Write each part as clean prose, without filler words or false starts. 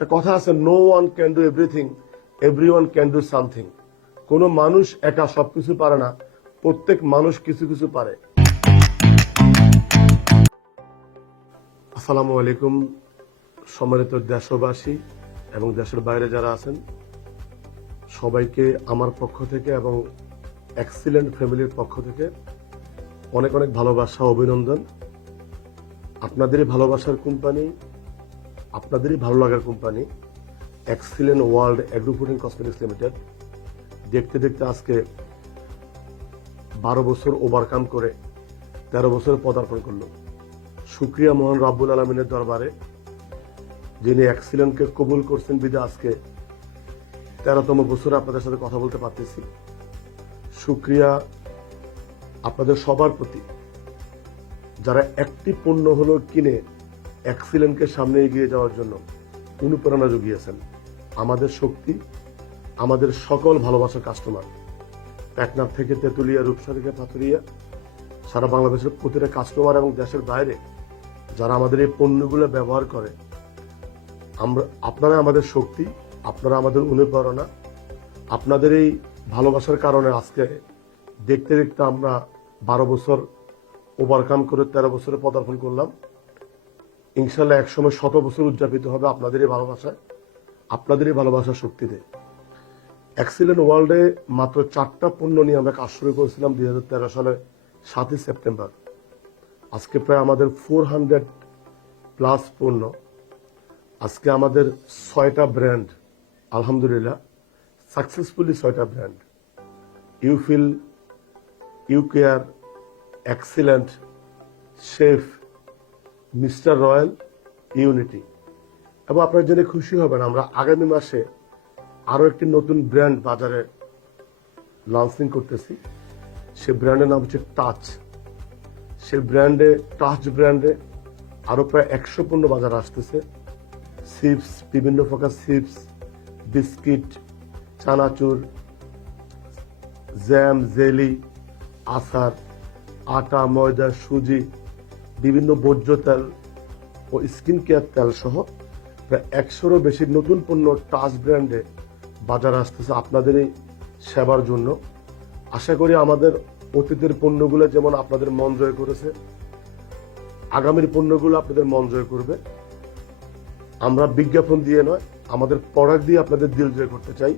একটা কথা আছে, no one can do everything, everyone can do something. কোনো মানুষ একা সবকিছু পারে না, প্রত্যেক মানুষ কিছু কিছু পারে। আসসালামু আলাইকুম সম্মানিত দেশবাসী এবং দেশের বাইরে যারা আছেন, সবাইকে আমার পক্ষ থেকে এবং এক্সিলেন্ট ফ্যামিলির পক্ষ থেকে অনেক অনেক ভালোবাসা, অভিনন্দন। আপনাদেরই ভালোবাসার কোম্পানি, আপনাদেরই ভালো লাগার company Excellent World Agro Food and Cosmetics Limited দেখতে দেখতে আজকে 12 বছর ওভারকাম করে 13 বছর পদার্পণ করলো। শুকরিয়া মহান রাব্বুল আলমিনের দরবারে, যিনি এক্সিলেন্টকে কবুল করছেন বিদে আজকে 13তম বছরে আপনাদের সাথে কথা বলতে পারতেছি। শুকরিয়া আপনাদের সবার প্রতি, যারা একটি পণ্য হলো কিনে এক্সিলেন্টকে সামনে এগিয়ে যাওয়ার জন্য অনুপ্রেরণা জুগিয়েছেন। আমাদের শক্তি, আমাদের সকল ভালোবাসার কাস্টমার, টেকনাফ থেকে তেঁতুলিয়া, রূপসা থেকে পাথুরিয়া, সারা বাংলাদেশের প্রতিটা কাস্টমার এবং দেশের বাইরে যারা আমাদের এই পণ্যগুলো ব্যবহার করে, আপনারা আমাদের শক্তি, আপনারা আমাদের অনুপ্রেরণা। আপনাদের এই ভালোবাসার কারণে আজকে দেখতে দেখতে আমরা 12 বছর ওভারকাম করে 13 বছরে পদার্পণ করলাম। ইনশাল্লাহ একসময় 100 বছর উদযাপিত হবে আপনাদেরই ভালোবাসায়, আপনাদেরই ভালোবাসার শক্তিতে। এক্সিলেন্ট ওয়ার্ল্ডে মাত্র 4টা পণ্য নিয়ে আমরা কাজ শুরু করেছিলাম 2013 সালে 7ই সেপ্টেম্বর। আজকে প্রায় আমাদের 400 প্লাস পণ্য। আজকে আমাদের 6টা ব্র্যান্ড, আলহামদুলিল্লাহ সাকসেসফুলি 6টা brand, Ufill, Ucare, excellent, chef, mister royal, unity. এবং আপনারা জেনে খুশি হবেন, আমরা আগামী মাসে আরো একটি নতুন ব্র্যান্ড বাজারে লঞ্চিং করতেছি। সে ব্র্যান্ডের নাম হচ্ছে টাচ। সে ব্র্যান্ডে, টাচ ব্র্যান্ডে আরো প্রায় 100 পণ্য বাজারে আসতেছে। চিপস, বিভিন্ন প্রকার চিপস, বিস্কিট, চানাচুর, জ্যাম, জেলি, আচার, আটা, ময়দা, সুজি, বিভিন্ন ভোজ্য তেল ও স্কিন কেয়ার তেল সহ প্রায় 100রও বেশি নতুন পণ্য টাচ ব্র্যান্ডে বাজারে আসতেছে আপনাদের এই সেবার জন্য। আশা করি আমাদের অতীতের পণ্যগুলো যেমন আপনাদের মন জয় করেছে, আগামীর পণ্যগুলো আপনাদের মন জয় করবে। আমরা বিজ্ঞাপন দিয়ে নয়, আমাদের প্রোডাক্ট দিয়ে আপনাদের দিল জয় করতে চাই।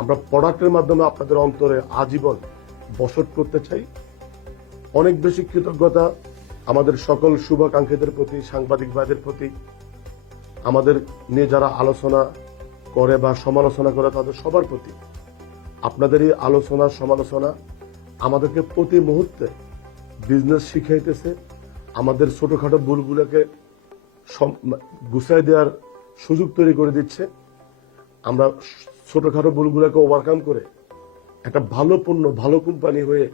আমরা প্রোডাক্টের মাধ্যমে আপনাদের অন্তরে আজীবন বসত করতে চাই। অনেক বেশি কৃতজ্ঞতা আমাদের সকল শুভাকাঙ্ক্ষীদের প্রতি, সাংবাদিক ভাইদের প্রতি, আমাদের নিয়ে যারা আলোচনা করে বা সমালোচনা করে তাদের সবার প্রতি। আপনাদের এই আলোচনা, সমালোচনা আমাদেরকে প্রতি মুহূর্তে বিজনেস শিখাইতেছে, আমাদের ছোটখাটো ভুলগুলোকে গুছাই দেওয়ার সুযোগ তৈরি করে দিচ্ছে। আমরা ছোটখাটো ভুলগুলোকে ওভারকাম করে একটা ভালো পণ্য, ভালো কোম্পানি হয়ে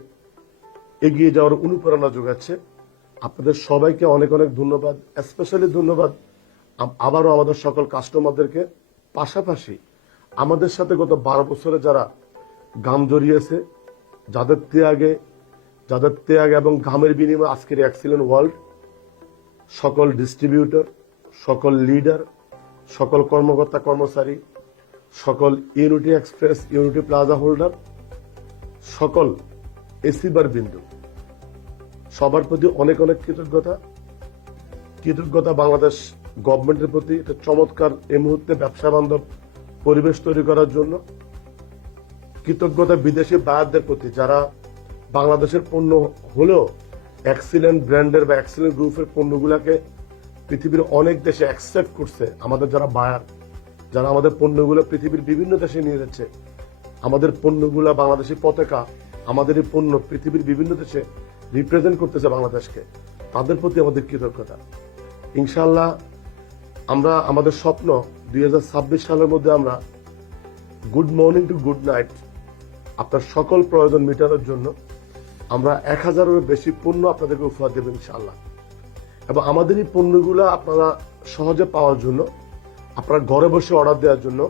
এগিয়ে যাওয়ার অনুপ্রেরণা যোগাচ্ছে। আপনাদের সবাইকে অনেক অনেক ধন্যবাদ। স্পেশালি ধন্যবাদ আবারও আমাদের সকল কাস্টমারদেরকে। পাশাপাশি আমাদের সাথে গত 12 বছরে যারা গাম জড়িয়েছে, যাদের ত্যাগ এবং ঘামের বিনিময়ে আজকের এক্সিলেন্ট ওয়ার্ল্ড, সকল ডিস্ট্রিবিউটর, সকল লিডার, সকল কর্মকর্তা কর্মচারী, সকল unity express, unity plaza holder, সকল এসিবার বিন্দু, সবার প্রতি অনেক অনেক কৃতজ্ঞতা বাংলাদেশ গভর্নমেন্টের প্রতি। এটা চমৎকার এই মুহূর্তে ব্যবসা বান্ধব পরিবেশ তৈরি করার জন্য। কৃতজ্ঞতা বিদেশি বায়ারদের প্রতি, যারা বাংলাদেশের পণ্য হলেও এক্সিলেন্ট ব্র্যান্ডের বা এক্সিলেন্ট গ্রুপের পণ্যগুলোকে পৃথিবীর অনেক দেশে অ্যাকসেপ্ট করছে। আমাদের যারা বায়ার, যারা আমাদের পণ্যগুলো পৃথিবীর বিভিন্ন দেশে নিয়ে যাচ্ছে, আমাদের পণ্যগুলো বাংলাদেশি পতাকা, আমাদের এই পণ্য পৃথিবীর বিভিন্ন দেশে রিপ্রেজেন্ট করতেছে বাংলাদেশকে, তাদের প্রতি আমাদের কৃতজ্ঞতা। ইনশাআল্লাহ আমরা আমাদের স্বপ্ন 2026 সালের মধ্যে আমরা good morning to good night আপনার সকল প্রয়োজন মেটানোর জন্য আমরা 1000-এরও বেশি পণ্য আপনাদেরকে উপহার দেব ইনশাআল্লাহ। এবং আমাদের এই পণ্যগুলো আপনারা সহজে পাওয়ার জন্য, আপনারা ঘরে বসে অর্ডার দেওয়ার জন্য,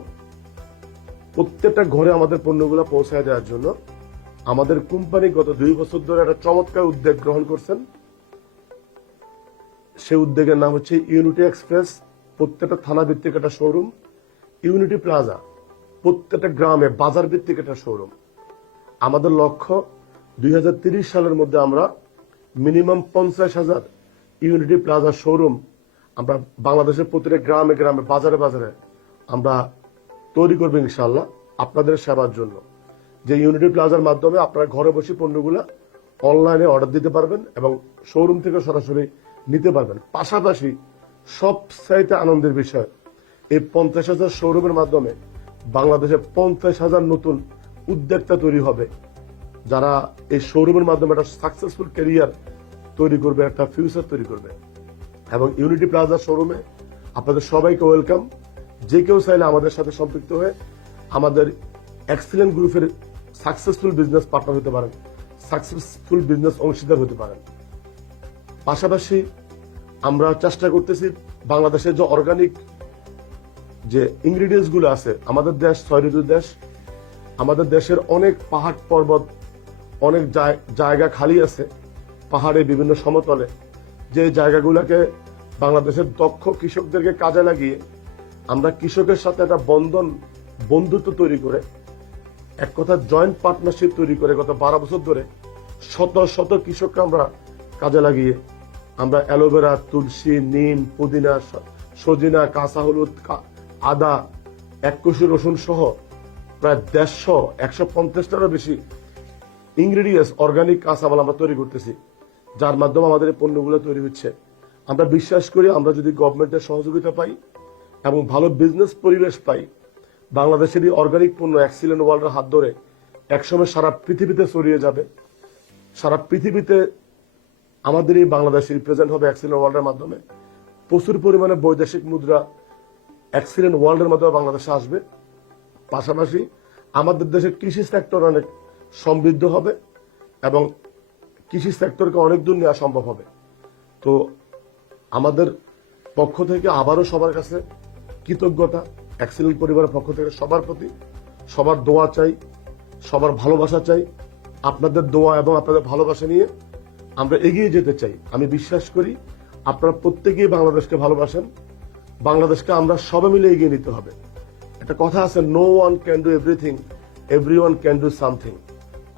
প্রত্যেকটা ঘরে আমাদের পণ্যগুলো পৌঁছায় দেওয়ার জন্য আমাদের কোম্পানি গত 2 বছর ধরে একটা চমৎকার উদ্যোগ গ্রহণ করছেন। সেই উদ্যোগের নাম হচ্ছে ইউনিটি এক্সপ্রেস প্রত্যেকটা থানা ভিত্তিক একটা শোরুম, ইউনিটি প্লাজা প্রত্যেকটা গ্রামে বাজার ভিত্তিক একটা শোরুম। আমাদের লক্ষ্য 2030 সালের মধ্যে আমরা মিনিমাম 50,000 ইউনিটি প্লাজা শোরুম আমরা বাংলাদেশের প্রতিটা গ্রামে গ্রামে বাজারে বাজারে আমরা তৈরি করবো ইনশাআল্লাহ, আপনাদের সেবার জন্য। যে ইউনিটি প্লাজার মাধ্যমে আপনারা ঘরে বসে পণ্যগুলা অনলাইনে অর্ডার দিতে পারবেন এবং শোরুম থেকে সরাসরি নিতে পারবেন। পাশাপাশি সবচাইতে আনন্দের বিষয়, এই 50,000 শোরুমের মাধ্যমে বাংলাদেশে 50,000 নতুন উদ্যোক্তা তৈরি হবে, যারা এই শোরুমের মাধ্যমে একটা সাকসেসফুল ক্যারিয়ার তৈরি করবে, একটা ফিউচার তৈরি করবে। এবং ইউনিটি প্লাজা শোরুমে আপনাদের সবাইকে ওয়েলকাম। যে কেউ চাইলে আমাদের সাথে সম্পৃক্ত হয়ে আমাদের এক্সিলেন্ট গ্রুপের সাকসেসফুল বিজনেস পার্টনার হতে পারেন, সাকসেসফুল বিজনেস অংশীদার হতে পারেন। পাশাপাশি আমরা চেষ্টা করতেছি বাংলাদেশের যে অর্গানিক যে ইনগ্রিডিয়েন্টস গুলো আছে, আমাদের দেশ 6 ঋতুর দেশ, আমাদের দেশের অনেক পাহাড় পর্বত, অনেক জায়গা খালি আছে পাহাড়ে বিভিন্ন সমতলে, যে জায়গাগুলোকে বাংলাদেশের দক্ষ কৃষকদেরকে কাজে লাগিয়ে আমরা কৃষকের সাথে একটা বন্ধুত্ব তৈরি করে, এক কথা জয়েন্ট পার্টনারশিপ তৈরি করে গত 12 বছর ধরে শত শত কৃষককে আমরা কাজে লাগিয়ে আমরা অ্যালোভেরা, তুলসী, নিম, পুদিনা, সজিনা, কাঁচা হলুদ, আদা, 1 কোষি রসুন সহ প্রায় 150টারও বেশি ইনগ্রেডিয়েন্টস অর্গানিক কাঁচামাল আমরা তৈরি করতেছি, যার মাধ্যমে আমাদের এই পণ্যগুলো তৈরি হচ্ছে। আমরা বিশ্বাস করি আমরা যদি গভর্নমেন্টের সহযোগিতা পাই এবং ভালো বিজনেস পরিবেশ পাই, বাংলাদেশের এই অর্গানিক পণ্য এক্সিলেন্ট ওয়ার্ল্ডের হাত ধরে একসময় সারা পৃথিবীতে ছড়িয়ে যাবে। সারা পৃথিবীতে আমাদের এই বাংলাদেশ রিপ্রেজেন্ট হবে এক্সিলেন্ট ওয়ার্ল্ডের মাধ্যমে। প্রচুর পরিমাণে বৈদেশিক মুদ্রা এক্সিলেন্ট ওয়ার্ল্ডের মাধ্যমে বাংলাদেশে আসবে। পাশাপাশি আমাদের দেশের কৃষি সেক্টর অনেক সমৃদ্ধ হবে এবং কৃষি সেক্টরকে অনেক দূর নেওয়া সম্ভব হবে। তো আমাদের পক্ষ থেকে আবারও সবার কাছে কৃতজ্ঞতা, এক্সিলেন্ট পরিবারের পক্ষ থেকে সবার প্রতি সবার দোয়া চাই, সবার ভালোবাসা চাই। আপনাদের দোয়া এবং আপনাদের ভালোবাসা নিয়ে আমরা এগিয়ে যেতে চাই। আমি বিশ্বাস করি আপনারা প্রত্যেকেই বাংলাদেশকে ভালোবাসেন, বাংলাদেশকে আমরা সবাই মিলে এগিয়ে নিতে হবে। একটা কথা আছে, no one can do everything, everyone can do something.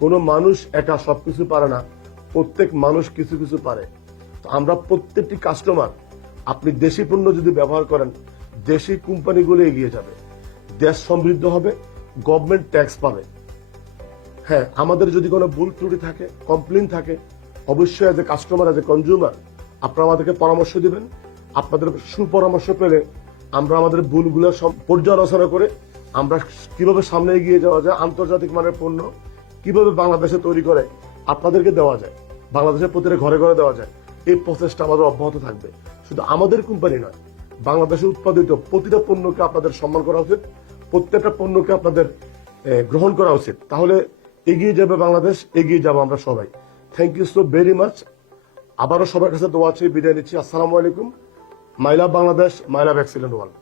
কোনো মানুষ একা সবকিছু পারে না, প্রত্যেক মানুষ কিছু কিছু পারে। তো আমরা প্রত্যেকটি কাস্টমার, আপনি দেশি পণ্য যদি ব্যবহার করেন, দেশি কোম্পানিগুলো এগিয়ে যাবে, দেশ সমৃদ্ধ হবে, গভর্নমেন্ট ট্যাক্স পাবে। হ্যাঁ, আমাদের যদি কোনো ভুল ত্রুটি থাকে, কমপ্লেন থাকে, অবশ্যই as a customer, as a consumer আপনারা আমাদেরকে পরামর্শ দিবেন। আপনাদের সুপরামর্শ পেলে আমরা আমাদের ভুলগুলো পর্যালোচনা করে আমরা কিভাবে সামনে এগিয়ে যাওয়া যায়, আন্তর্জাতিক মানের পণ্য কিভাবে বাংলাদেশে তৈরি করে আপনাদেরকে দেওয়া যায়, বাংলাদেশের প্রতিটা ঘরে ঘরে দেওয়া যায়, এই প্রচেষ্টা আমাদের অব্যাহত থাকবে। শুধু আমাদের কোম্পানি নয়, বাংলাদেশে উৎপাদিত প্রতিটা পণ্যকে আপনাদের সম্মান করা উচিত, প্রত্যেকটা পণ্যকে আপনাদের গ্রহণ করা উচিত। তাহলে এগিয়ে যাবে বাংলাদেশ, এগিয়ে যাবো আমরা সবাই। Thank you so very much. আবারও সবার কাছে দোয়া চেয়ে বিদায় নিচ্ছি। আসসালামু আলাইকুম। My love Bangladesh, my love Excellent world.